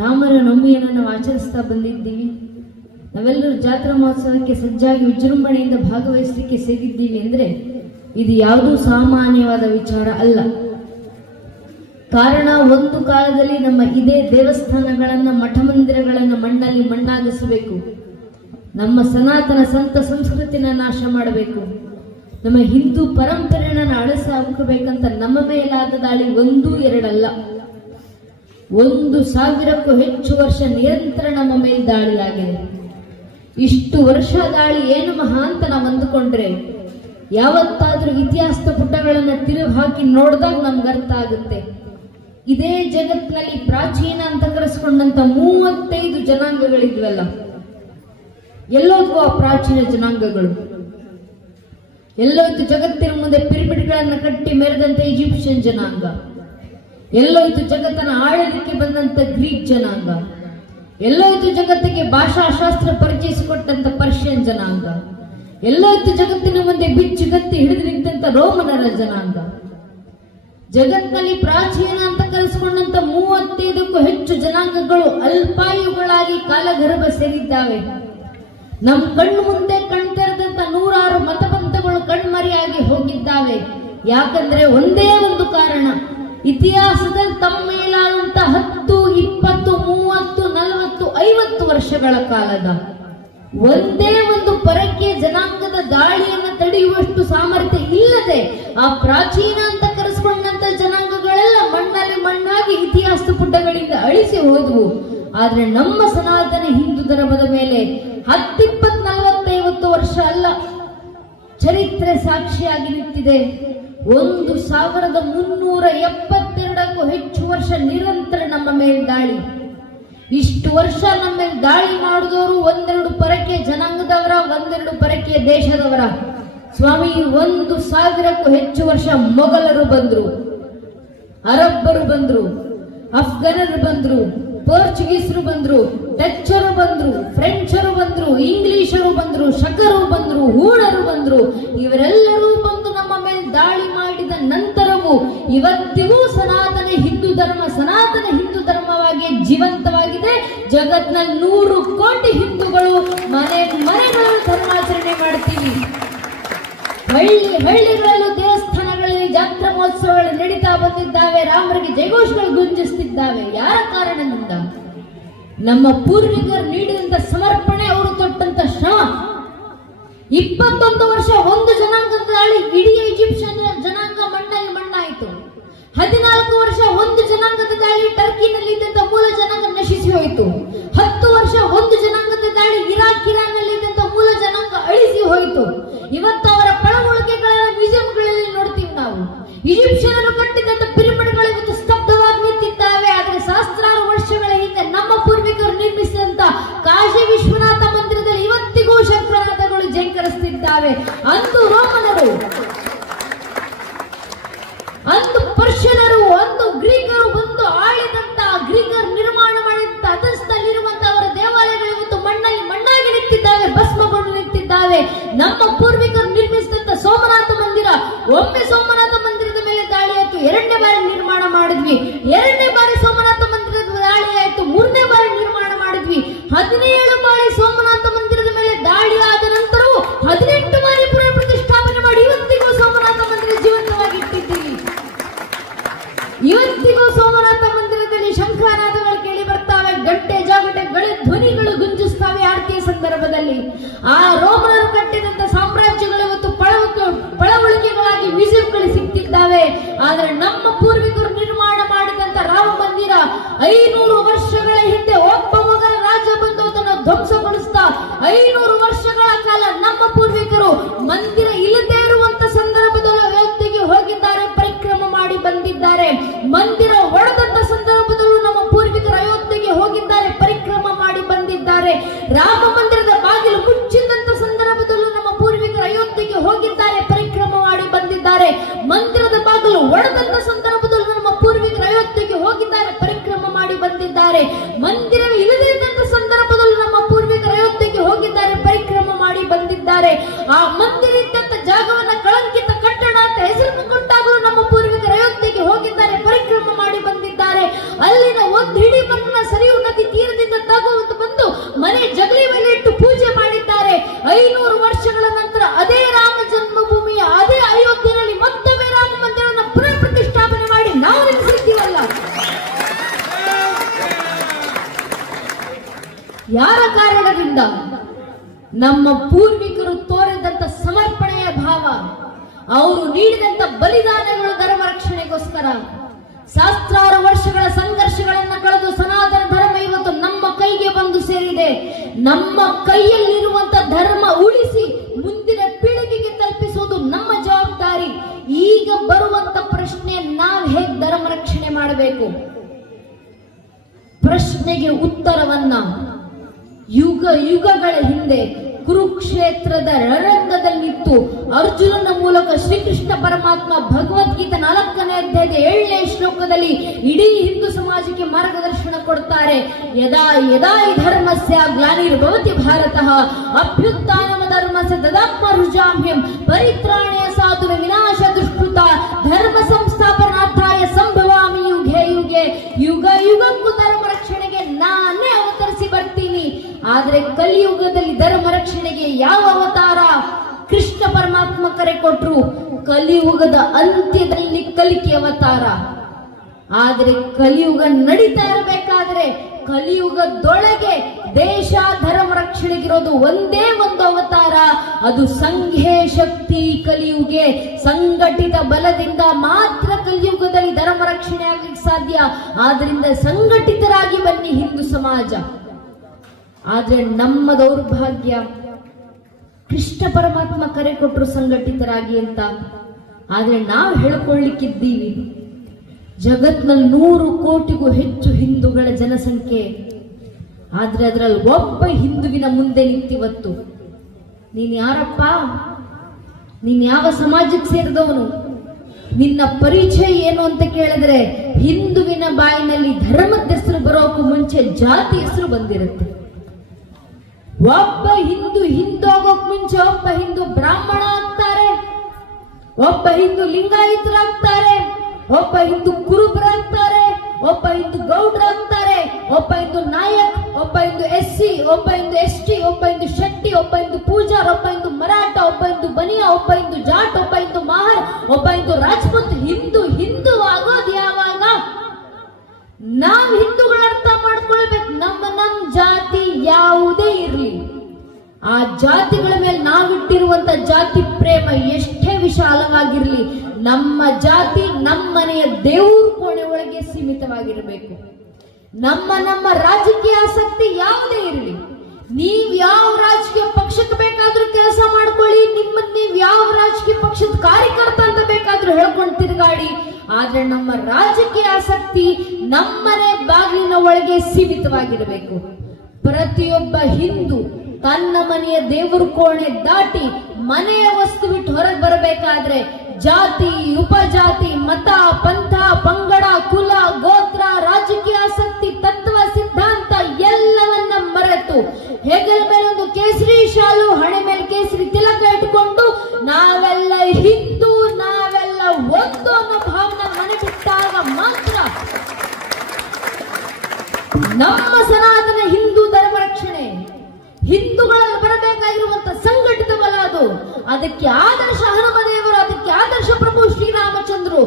ರಾಮರ ನವಮಿಯನ್ನು ನಾವು ಆಚರಿಸ್ತಾ ಬಂದಿದ್ದೀವಿ. ನಾವೆಲ್ಲರೂ ಜಾತ್ರಾ ಮಹೋತ್ಸವಕ್ಕೆ ಸಜ್ಜಾಗಿ ವಿಜೃಂಭಣೆಯಿಂದ ಭಾಗವಹಿಸಲಿಕ್ಕೆ ಸೇರಿದ್ದೀವಿ ಅಂದರೆ ಇದು ಯಾವುದೂ ಸಾಮಾನ್ಯವಾದ ವಿಚಾರ ಅಲ್ಲ. ಕಾರಣ, ಒಂದು ಕಾಲದಲ್ಲಿ ನಮ್ಮ ಇದೇ ದೇವಸ್ಥಾನಗಳನ್ನು, ಮಠ ಮಂದಿರಗಳನ್ನು ಮಣ್ಣಲ್ಲಿ ಮಣ್ಣಾಗಿಸಬೇಕು, ನಮ್ಮ ಸನಾತನ ಸಂತ ಸಂಸ್ಕೃತಿನ ನಾಶ ಮಾಡಬೇಕು, ನಮ್ಮ ಹಿಂದೂ ಪರಂಪರೆಯನ್ನು ಅಳಿಸಿ ಹಾಕಬೇಕಂತ ನಮ್ಮ ಮೇಲಾದ ದಾಳಿ ಒಂದೂ ಎರಡಲ್ಲ, 1,000ಕ್ಕೂ ಹೆಚ್ಚು ವರ್ಷ ನಿರಂತರ ನಮ್ಮ ಮೇಲೆ ದಾಳಿಯಾಗಿದೆ. ಇಷ್ಟು ವರ್ಷ ದಾಳಿ ಏನು ಮಹಾ ಅಂತ ನಾವು ಅಂದುಕೊಂಡ್ರೆ ಯಾವತ್ತಾದ್ರೂ ಇತಿಹಾಸದ ಪುಟಗಳನ್ನು ತಿರುಗಿ ಹಾಕಿ ನೋಡಿದಾಗ ನಮ್ಗೆ ಅರ್ಥ ಆಗುತ್ತೆ. ಇದೇ ಜಗತ್ತಿನಲ್ಲಿ ಪ್ರಾಚೀನ ಅಂತ ಕರೆಸ್ಕೊಂಡಂತ 35 ಜನಾಂಗಗಳಿದ್ವಲ್ಲ, ಎಲ್ಲೋದ್ವು ಆ ಪ್ರಾಚೀನ ಜನಾಂಗಗಳು? ಎಲ್ಲೋಯ್ತು ಜಗತ್ತಿನ ಮುಂದೆ ಪಿರಮಿಡ್ಗಳನ್ನು ಕಟ್ಟಿ ಮೆರೆದಂತ ಈಜಿಪ್ಷಿಯನ್ ಜನಾಂಗ? ಎಲ್ಲೋಯ್ತು ಜಗತ್ತನ್ನು ಆಳಲಿಕ್ಕೆ ಬಂದಂತ ಗ್ರೀಕ್ ಜನಾಂಗ? ಎಲ್ಲೋಯ್ತು ಜಗತ್ತಿಗೆ ಭಾಷಾಶಾಸ್ತ್ರ ಪರಿಚಯಿಸಿಕೊಟ್ಟಂತ ಪರ್ಷಿಯನ್ ಜನಾಂಗ? ಎಲ್ಲೋಯ್ತು ಜಗತ್ತಿನ ಮುಂದೆ ಬಿಚ್ಚುಗತ್ತಿ ಹಿಡಿದು ನಿಂತ ರೋಮನರ ಜನಾಂಗ? ಜಗತ್ತಿನಲ್ಲಿ ಪ್ರಾಚೀನ ಅಂತ ಕರೆಸಿಕೊಂಡಂತ 35ಕ್ಕೂ ಹೆಚ್ಚು ಜನಾಂಗಗಳು ಅಲ್ಪಾಯುಗಳಾಗಿ ಕಾಲಗರ್ಭ ಸೇರಿದ್ದಾವೆ. ನಮ್ಮ ಕಣ್ಣು ಮುಂದೆ ಕಣ್ತೆರೆದಂತ 100 ಮತಪಂಥಗಳು ಕಣ್ಮರೆಯಾಗಿ ಹೋಗಿದ್ದಾವೆ. ಯಾಕಂದ್ರೆ ಒಂದೇ ಒಂದು ಕಾರಣ, ಇತಿಹಾಸದಲ್ಲಿ ತಮ್ಮ ಮೇಲಾದಂತ 10, 20, 30, 40, 50 ವರ್ಷಗಳ ಕಾಲದ ಒಂದೇ ಒಂದು ಪರಕೀಯ ಜನಾಂಗದ ದಾಳಿಯನ್ನು ತಡೆಯುವಷ್ಟು ಸಾಮರ್ಥ್ಯ ಇಲ್ಲದೆ ಆ ಪ್ರಾಚೀನ ಅಂತ ಕರೆಸ್ಕೊಂಡಂತ ಜನಾಂಗಗಳೆಲ್ಲ ಮಣ್ಣಲ್ಲಿ ಮಣ್ಣಾಗಿ ಇತಿಹಾಸ ಪುಟಗಳಿಂದ ಅಳಿಸಿ ಹೋದವು. ಆದ್ರೆ ನಮ್ಮ ಸನಾತನ ಹಿಂದೂ ಧರ್ಮದ ಮೇಲೆ 10, 20, 40, 50 ವರ್ಷ ಅಲ್ಲ, ಚರಿತ್ರೆ ಸಾಕ್ಷಿಯಾಗಿ ನಿಂತಿದೆ. 1,372ಕ್ಕೂ ಹೆಚ್ಚು ವರ್ಷ ನಿರಂತರ ನಮ್ಮ ಮೇಲೆ ದಾಳಿ. ಇಷ್ಟು ವರ್ಷ ನಮ್ಮ ಮೇಲೆ ದಾಳಿ ಮಾಡಿದವರು ಒಂದೆರಡು ಪರಕೀಯ ಜನಾಂಗದವರ, ಒಂದೆರಡು ಪರಕೀಯ ದೇಶದವರ? ಸ್ವಾಮಿ, 1,000ಕ್ಕೂ ಹೆಚ್ಚು ವರ್ಷ ಮೊಘಲರು ಬಂದ್ರು, ಅರಬ್ಬರು ಬಂದ್ರು, ಅಫ್ಘನರು ಬಂದ್ರು, ಪೋರ್ಚುಗೀಸರು ಬಂದ್ರು, ಡಚ್ಚರು ಬಂದ್ರು, ಫ್ರೆಂಚರು ಬಂದ್ರು, ಇಂಗ್ಲಿಷರು ಬಂದ್ರು, ಶಕರು ಬಂದ್ರು, ಹೂಣರು ಬಂದ್ರು. ಇವರೆಲ್ಲರೂ ಬಂದು ನಮ್ಮ ಮೇಲೆ ದಾಳಿ ಮಾಡಿದ ನಂತರವೂ ಇವತ್ತಿಗೂ ಸನಾತನ ಹಿಂದೂ ಧರ್ಮವಾಗಿ ಜೀವಂತವಾಗಿದೆ. ಜಗತ್ನಲ್ಲಿ 100 ಕೋಟಿ ಹಿಂದೂಗಳು ಮನೆಗಳಲ್ಲಿ ಧರ್ಮಾಚರಣೆ ಮಾಡ್ತೀವಿ. ಹಳ್ಳಿಗಳಲ್ಲೂ ದೇವಸ್ಥಾನಗಳಲ್ಲಿ ಜಾತ್ರಾ ಮಹೋತ್ಸವಗಳು ನಡೀತಾ ಬಂದಿದ್ದಾವೆ. ರಾಮರಿಗೆ ಜಯಘೋಷಗಳು ಗುಂಜಿಸುತ್ತಿದ್ದಾವೆ. ಯಾರ ಕಾರಣದಿಂದ? ನಮ್ಮ ಪೂರ್ವಿಕರು ನೀಡಿದಂತ ಸಮರ್ಪಣೆ, ಅವರು ತೊಟ್ಟಂತ ಶ್ರಮ. 21 ವರ್ಷ ಒಂದು ಜನಾಂಗದ ದಾಳಿ, ಇಡೀ ಈಜಿಪ್ಷಿಯನ್ ಜನಾಂಗ ಮಣ್ಣಲ್ಲಿ ಮಣ್ಣಾಯಿತು. 14 ವರ್ಷ ಒಂದು ಜನಾಂಗದ ದಾಳಿ, ಟರ್ಕಿನಲ್ಲಿ ಇದ್ದಂತ ಮೂಲ ಜನಾಂಗ ನಶಿಸಿ ಹೋಯಿತು. 10 ವರ್ಷ ಒಂದು ಜನಾಂಗದ ದಾಳಿ, ಇರಾನ್ನಲ್ಲಿ ಇದ್ದಂತ ಮೂಲ ಜನಾಂಗ ಅಳಿಸಿ ಹೋಯಿತು. ಇವತ್ತು ಅವರ ಪಳವಳಿಕೆಗಳನ್ನ ಮ್ಯೂಸಿಯಂಗಳಲ್ಲಿ ನೋಡ್ತೀವಿ ನಾವು. ಈಜಿಪ್ಷಿಯನರು ಕಟ್ಟಿದಂತ ಪಿರಮಿಡ್ಗಳು ಇವತ್ತು ಸ್ತಬ್ಧವಾಗಿ ನಿಂತಿದ್ದಾವೆ. ಆದ್ರೆ ಸಹಸ್ರಾರು ವರ್ಷಗಳ ಹಿಂದೆ ನಮ್ಮ ಪೂರ್ವಿಕರು ನಿರ್ಮಿಸಿದಂತ ಕಾಶಿ ವಿಶ್ವನಾಥ ಮಂದಿರದಲ್ಲಿ ಇವತ್ತಿಗೂ ಶಂಕರನಾಥಗಳು ಜೈಕರಿಸುತ್ತಿದ್ದಾವೆ. ಅಂದು ರೋಮನರು, ಅಂದು ಪರ್ಷಿಯನರು, ಅಂದು ಗ್ರೀಕರು ಬಂದು ಆಳಿದಂತ, ಗ್ರೀಕರು ನಿರ್ಮಾಣ ಮಾಡಿದಂತ ಅದಸ್ತಲ್ಲಿರುವಂತಹ ಅವರ ದೇವಾಲಯಗಳು ಇವತ್ತು ಮಣ್ಣಲ್ಲಿ ಮಣ್ಣಾಗಿ ನಿಂತಿದ್ದಾವೆ, ಭಸ್ಮಗೊಂಡು ನಿಂತಿದ್ದಾವೆ. ನಮ್ಮ ಪೂರ್ವಿಕರು ನಿರ್ಮಿಸಿದಂತ ಸೋಮನಾಥ ಮಂದಿರ, ಒಮ್ಮೆ ಸೋಮನಾಥ ಮಂದಿರದ ಮೇಲೆ ದಾಳಿ ಆಯ್ತು, 2ನೇ ಬಾರಿ ನಿರ್ಮಾಣ ಮಾಡಿದ್ವಿ. 2ನೇ ಬಾರಿ ಸೋಮನಾಥ ಮಂದಿರದ ದಾಳಿ ಆಯ್ತು, 3ನೇ ಬಾರಿ ನಿರ್ಮಾಣ ಮಾಡಿದ್ವಿ. 17 ಬಾರಿ ಸೋಮನಾಥ ಮಂದಿರದ ಮೇಲೆ ದಾಳಿ ಆದ ನಂತರವೂ 18 ಬಾರಿ ಪುನಃ ಪ್ರತಿಷ್ಠಾಪನೆ ಮಾಡಿ ಇವತ್ತಿಗೂ ಸೋಮನಾಥ ಮಂದಿರ ಜೀವಂತವಾಗಿ ಇಟ್ಟಿದ್ದೀವಿ. ಇವತ್ತಿಗೂ ಸೋಮನಾಥ ಮಂದಿರದಲ್ಲಿ ಶಂಖನಾದಗಳು ಕೇಳಿ ಬರ್ತಾವೆ, ಗಂಟೆ ಜಾಗಟೆಗಳ ಧ್ವನಿಗಳು ಗುಂಜಿಸ್ತವೆ ಆರತಿಯ ಸಂದರ್ಭದಲ್ಲಿ. ಆ ರೋಮನರು ಕಟ್ಟಿದಂತ ಸಾಮ್ರಾಜ್ಯಗಳು ಇವತ್ತು ಪಳವಳಿಕೆಗಳಾಗಿ ಮ್ಯೂಸಿಯಂಗಳು ಸಿಗ್ತಿದ್ದಾವೆ. ಆದ್ರೆ ನಮ್ಮ ಪೂರ್ವಿಕರು ನಿರ್ಮಾಣ ಮಾಡಿದಂತ ರಾಮ ಮಂದಿರ 500 ವರ್ಷಗಳ ಹಿಂದೆ ಒಬ್ಬ ಮೊಘಲ ರಾಜ ಬಂದು ಅದನ್ನು ಧ್ವಂಸಗೊಳಿಸ್ತಾ 500 ವರ್ಷಗಳ ಕಾಲ ನಮ್ಮ ಪೂರ್ವಿಕರು ಮಂದಿರ ಇಲ್ಲದೆ ಇರುವಂತ ಸಂದರ್ಭದಲ್ಲಿ ಅಯೋಧ್ಯೆಗೆ ಹೋಗಿದ್ದಾರೆ, ಪರಿಕ್ರಮ ಮಾಡಿ ಬಂದಿದ್ದಾರೆ. ಮಂದಿರ ಒಡೆದಂತ ಸಂದರ್ಭದಲ್ಲೂ ನಮ್ಮ ಪೂರ್ವಿಕರು ಅಯೋಧ್ಯೆಗೆ ಹೋಗಿದ್ದಾರೆ, ಪರಿಕ್ರಮ ಮಾಡಿ ಬಂದಿದ್ದಾರೆ. ರಾಮ ಮಂದಿರದ ಬಾಗಿಲು ಮುಚ್ಚಿದಂತ ಸಂದರ್ಭದಲ್ಲೂ ನಮ್ಮ ಪೂರ್ವಿಕರು ಅಯೋಧ್ಯೆಗೆ ಹೋಗಿದ್ದಾರೆ, ಪರಿಕ್ರಮ ಮಾಡಿ ಬಂದಿದ್ದಾರೆ. ಮಂದಿರದ ಬಾಗಿಲು ಒಡೆದಂತ ಸಂದರ್ಭದಲ್ಲೂ ನಮ್ಮ ಪೂರ್ವಿಕರು ಅಯೋಧ್ಯೆಗೆ ಹೋಗಿದ್ದಾರೆ, ಪರಿಕ್ರಮ ಮಾಡಿ ಬಂದಿದ್ದಾರೆ. ಮಂದಿರ ಇಲ್ಲದೇ ಇದ್ದಂತ ಸಂದರ್ಭದಲ್ಲೂ ನಮ್ಮ ಪೂರ್ವಿಕರು ಅಯೋಧ್ಯೆಗೆ ಹೋಗಿದ್ದಾರೆ, ಪರಿಕ್ರಮ ಮಾಡಿ ಬಂದಿದ್ದಾರೆ. ಆ ಮಂದಿರ ಇದ್ದಂತ ಜಾಗವನ್ನ ಕಳಂಕಿತ ಕಟ್ಟಡ ಅಂತ ಹೆಸರು ಕೊಟ್ಟಾಗಲೂ ನಮ್ಮ ಪೂರ್ವಿಕರು ಅಯೋಧ್ಯೆಗೆ ಹೋಗಿದ್ದಾರೆ, ಪರಿಕ್ರಮ ಮಾಡಿ ಬಂದಿದ್ದಾರೆ. ಅಲ್ಲಿನ ಒಂದು ಹಿಡಿ ಮಣ್ಣಿನ ಸರಿಯುನ್ನ ಯಾರ ಕಾರಣದಿಂದ? ನಮ್ಮ ಪೂರ್ವಿಕರು ತೋರಿದಂತ ಸಮರ್ಪಣೆಯ ಭಾವ, ಅವರು ನೀಡಿದಂತ ಬಲಿದಾನಗಳು ಧರ್ಮ ರಕ್ಷಣೆಗೋಸ್ಕರ. ಸಹಸ್ರಾರು ವರ್ಷಗಳ ಸಂಘರ್ಷಗಳನ್ನ ಕಳೆದು ಸನಾತನ ಧರ್ಮ ಇವತ್ತು ನಮ್ಮ ಕೈಗೆ ಬಂದು ಸೇರಿದೆ. ನಮ್ಮ ಕೈಯಲ್ಲಿರುವಂತ ಧರ್ಮ ಉಳಿಸಿ ಮುಂದಿನ ಪೀಳಿಗೆಗೆ ತಲುಪಿಸುವುದು ನಮ್ಮ ಜವಾಬ್ದಾರಿ. ಈಗ ಬರುವಂತ ಪ್ರಶ್ನೆ, ನಾವು ಹೇಗೆ ಧರ್ಮ ರಕ್ಷಣೆ ಮಾಡಬೇಕು? ಪ್ರಶ್ನೆಗೆ ಉತ್ತರವನ್ನ ಯುಗ ಯುಗಗಳ ಹಿಂದೆ ಕುರುಕ್ಷೇತ್ರದ ರಣರಂಗದಲ್ಲಿತ್ತು ಅರ್ಜುನನ ಮೂಲಕ ಶ್ರೀಕೃಷ್ಣ ಪರಮಾತ್ಮ ಭಗವದ್ಗೀತೆ 4ನೇ ಅಧ್ಯಾಯದ 7ನೇ ಶ್ಲೋಕದಲ್ಲಿ ಇಡೀ ಹಿಂದೂ ಸಮಾಜಕ್ಕೆ ಮಾರ್ಗದರ್ಶನ ಕೊಡ್ತಾರೆ. ಯದಾ ಯದಾ ಹಿ ಧರ್ಮಸ್ಯ ಗ್ಲಾನಿರ್ಭವತಿ ಭಾರತಃ ಅಭ್ಯುತ್ಥಾನಮ ಧರ್ಮಸ್ಯ ತದಾತ್ಮರುಜಾಮ್ಯಂ ಪರಿತ್ರಾಣಾಯ ಸಾಧುನ ವಿನಾಶ ದುಷ್ಕೃತ ಧರ್ಮ ಸಂಸ್ಥಾಪನಾರ್ಥಾಯ ಸಂಭವಾಮಿ ಯುಗೆ ಯುಗೆ. ಯುಗ ಯುಗಕ್ಕೂ ಧರ್ಮ ರಕ್ಷಣೆಗೆ ನಾನೇ ಅವತರಿಸಿ ಬರ್ತೀನಿ. ಆದ್ರೆ ಕಲಿಯುಗದಲ್ಲಿ ಧರ್ಮ ರಕ್ಷಣೆಗೆ ಯಾವ ಅವತಾರ? ಕೃಷ್ಣ ಪರಮಾತ್ಮ ಕರೆ ಕೊಟ್ರು, ಕಲಿಯುಗದ ಅಂತ್ಯದಲ್ಲಿ ಕಲಿಕೆ ಅವತಾರ. ಆದ್ರೆ ಕಲಿಯುಗ ನಡೀತಾ ಇರಬೇಕಾದ್ರೆ ಕಲಿಯುಗದೊಳಗೆ ದೇಶ ಧರ್ಮ ರಕ್ಷಣೆಗಿರೋದು ಒಂದೇ ಒಂದು ಅವತಾರ, ಅದು ಸಂಘೇ ಶಕ್ತಿ ಕಲಿಯುಗೆ. ಸಂಘಟಿತ ಬಲದಿಂದ ಮಾತ್ರ ಕಲಿಯುಗದಲ್ಲಿ ಧರ್ಮ ರಕ್ಷಣೆ ಆಗ್ಲಿಕ್ಕೆ ಸಾಧ್ಯ. ಆದ್ರಿಂದ ಸಂಘಟಿತರಾಗಿ ಬನ್ನಿ ಹಿಂದೂ ಸಮಾಜ. ಆದ್ರೆ ನಮ್ಮ ದೌರ್ಭಾಗ್ಯ, ಕೃಷ್ಣ ಪರಮಾತ್ಮ ಕರೆ ಕೊಟ್ಟರು ಸಂಘಟಿತರಾಗಿ ಅಂತ, ಆದ್ರೆ ನಾವು ಹೇಳ್ಕೊಳ್ಳಿಕ್ಕಿದ್ದೀವಿ. ಜಗತ್ನಲ್ಲಿ 100 ಕೋಟಿಗೂ ಹೆಚ್ಚು ಹಿಂದೂಗಳ ಜನಸಂಖ್ಯೆ. ಆದ್ರೆ ಅದರಲ್ಲಿ ಒಬ್ಬ ಹಿಂದುವಿನ ಮುಂದೆ ನಿಂತಿವತ್ತು, ನೀನ್ ಯಾರಪ್ಪ, ನೀನ್ ಯಾವ ಸಮಾಜಕ್ಕೆ ಸೇರಿದವನು, ನಿನ್ನ ಪರಿಚಯ ಏನು ಅಂತ ಕೇಳಿದ್ರೆ ಹಿಂದುವಿನ ಬಾಯಿನಲ್ಲಿ ಧರ್ಮದ ಹೆಸರು ಬರೋಕ್ಕೂ ಮುಂಚೆ ಜಾತಿ ಹೆಸರು ಬಂದಿರುತ್ತೆ. ಒಬ್ಬ ಹಿಂದೂ ಆಗೋಕ್ ಮುಂಚೆ ಒಬ್ಬ ಹಿಂದೂ ಬ್ರಾಹ್ಮಣ ಆಗ್ತಾರೆ, ಒಬ್ಬ ಹಿಂದೂ ಲಿಂಗಾಯತರಾಗ್ತಾರೆ, ಒಬ್ಬ ಹಿಂದೂ ಕುರುಬರಾಗ್ತಾರೆ, ಒಬ್ಬ ಹಿಂದೂ ಗೌಡ್ರಾಗ್ತಾರೆ, ಒಬ್ಬ ಹಿಂದೂ ನಾಯಕ್, ಒಬ್ಬ ಹಿಂದೂ SC, ಒಬ್ಬ ಹಿಂದೂ ST, ಒಬ್ಬ ಹಿಂದೂ ಶೆಟ್ಟಿ, ಒಬ್ಬ ಹಿಂದೂ ಪೂಜಾರ್, ಒಬ್ಬ ಹಿಂದೂ ಮರಾಠ, ಒಬ್ಬ ಹಿಂದೂ ಬನಿಯಾ, ಒಬ್ಬ ಹಿಂದೂ ಜಾಟ್, ಒಬ್ಬ ಹಿಂದೂ ಮಹರ್, ಒಬ್ಬ ಹಿಂದೂ ರಾಜ್ಪೂತ್. ಹಿಂದೂ ಆಗೋದು ಯಾವಾಗ? ನಾವ್ ಹಿಂದೂಗಳ ಅರ್ಥ ಮಾಡ್ಕೊಳ್ಬೇಕು. ನಮ್ಮ ಜಾತಿ ಯಾವುದೇ ಇರ್ಲಿ, ಆ ಜಾತಿಗಳ ಮೇಲೆ ನಾವಿಟ್ಟಿರುವಂತ ಜಾತಿ ಪ್ರೇಮ ಎಷ್ಟೇ ವಿಶಾಲವಾಗಿರ್ಲಿ, ನಮ್ಮ ಜಾತಿ ನಮ್ಮನೆಯ ದೇವ್ರ ಕೋಣೆ ಒಳಗೆ ಸೀಮಿತವಾಗಿರಬೇಕು. ನಮ್ಮ ರಾಜಕೀಯ ಆಸಕ್ತಿ ಯಾವುದೇ ಇರಲಿ, ನೀವ್ ಯಾವ ರಾಜಕೀಯ ಪಕ್ಷಕ್ಕೆ ಬೇಕಾದ್ರೂ ಕೆಲಸ ಮಾಡ್ಕೊಳ್ಳಿ, ನೀವ್ ಯಾವ ರಾಜಕೀಯ ಪಕ್ಷದ ಕಾರ್ಯಕರ್ತ ಅಂತ ಬೇಕಾದ್ರೂ ಹೇಳ್ಕೊಂಡು ತಿರುಗಾಡಿ. ಆದ್ರೆ ನಮ್ಮ ರಾಜಕೀಯ ಆಸಕ್ತಿ ನಮ್ಮನೆ ಬಾಗಿಲಿನ ಒಳಗೆ ಸೀಮಿತವಾಗಿರಬೇಕು. ಪ್ರತಿಯೊಬ್ಬ ಹಿಂದೂ ತನ್ನ ಮನೆಯ ದೇವರ ಕೋಣೆ ದಾಟಿ ಮನೆಯ ವಸ್ತು ಬಿಟ್ಟು ಹೊರಗೆ ಬರಬೇಕಾದ್ರೆ ಜಾತಿ, ಉಪಜಾತಿ, ಮತ, ಪಂಥ, ಪಂಗಡ, ಕುಲ, ಗೋತ್ರ, ರಾಜಕೀಯ ಆಸಕ್ತಿ, ತತ್ವ, ಸಿದ್ಧಾಂತ ಎಲ್ಲವನ್ನ ಮರೆತು ಹೆಗಲ ಮೇಲೆ ಒಂದು ಕೇಸರಿ ಶಾಲು, ಹಣೆ ಮೇಲೆ ಕೇಸರಿ ತಿಲಕ ಇಟ್ಕೊಂಡು ನಾವೆಲ್ಲ ಹಿಂದೂ, ನಾವೆಲ್ಲ ಒಂದು ಅನ್ನೋ ಭಾವನೆ ಮನೆ ಬಿಟ್ಟಾಗ ಮಾತ್ರ ನಮ್ಮ ಸನಾತನ ಹಿಂದೂ ಧರ್ಮ ರಕ್ಷಣೆ, ಹಿಂದೂಗಳಲ್ಲಿ ಬರಬೇಕಾಗಿರುವಂತ ಸಂಘಟಿತ ಬಲ ಅದು. ಅದಕ್ಕೆ ಆದರ್ಶ ಹನುಮದೇವರು, ಅದಕ್ಕೆ ಆದರ್ಶ ಪ್ರಭು ಶ್ರೀರಾಮಚಂದ್ರು